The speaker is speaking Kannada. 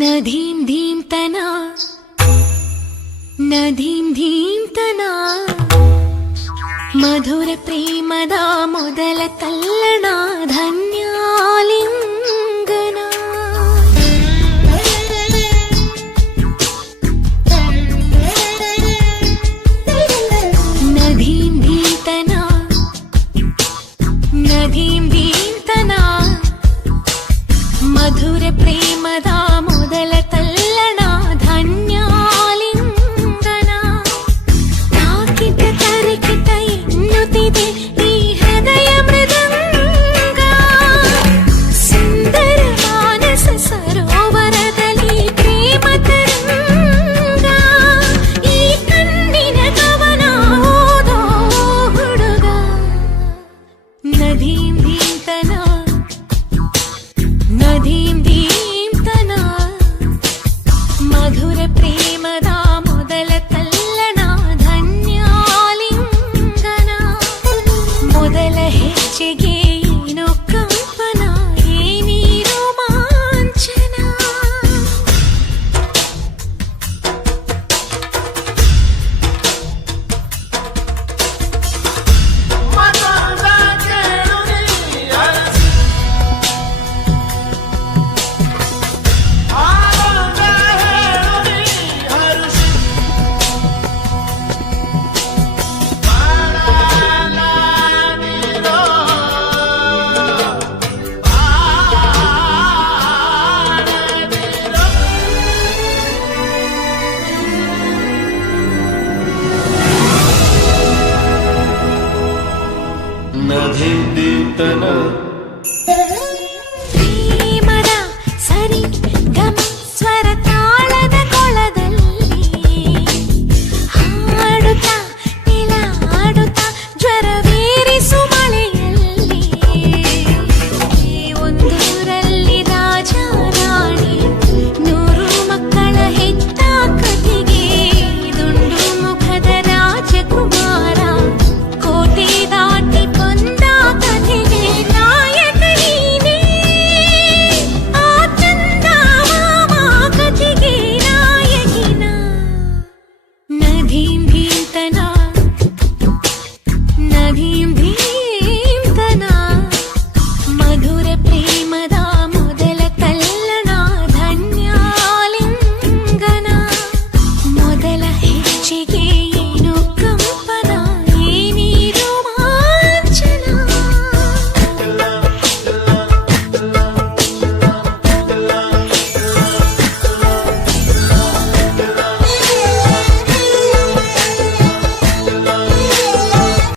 ನದೀಂ ಧೀಂ ತನ ನದೀಂ ಧೀಂ ತನ ಮಧುರ ಪ್ರೇಮದ ಮೊದಲ ತಲ್ಲಣ ಧನ್ಯಾಲಿಂಗನ ನದೀಂ ಧೀಂ ತನ ನದೀಂ ಧೀಂ ತನ ಮಧುರ ಪ್ರೇಮದ ಮೊದಲ ತಲ್ಲಣ ಧನ್ಯಾಲಿಂಗನ ತಾಕಿತ ತರಕಿತ ಎನ್ನುತ್ತಿದೆ ಈ ಹೃದಯ ಮೃದಂಗ ಸುಂದರ ಮಾನಸ ಸರೋವರದಲ್ಲಿ ಪ್ರೇಮ ತರಂಗ ಈ ಕಣ್ಣಿನ ಕವನ ಓದೋ ಹುಡುಗ ನದೀಂ ಧೀಂ ತನ ನದೀಂ ಧೀಂ ತನ ಮಧುರ ಪ್ರೇಮದ ಮೊದಲ ತಲ್ಲಣ ಧನ್ಯಾಲಿಂಗನ ಮೊದಲ ಹೆಜ್ಜೆಗೆ ಏನೋ ಕಂಪನ ಏನೇ ರೋಮಾಂಚನ ನದೀಂ ಧೀಂ ತನ ಪ್ರೇಮದ ಸರಿ ಗಮ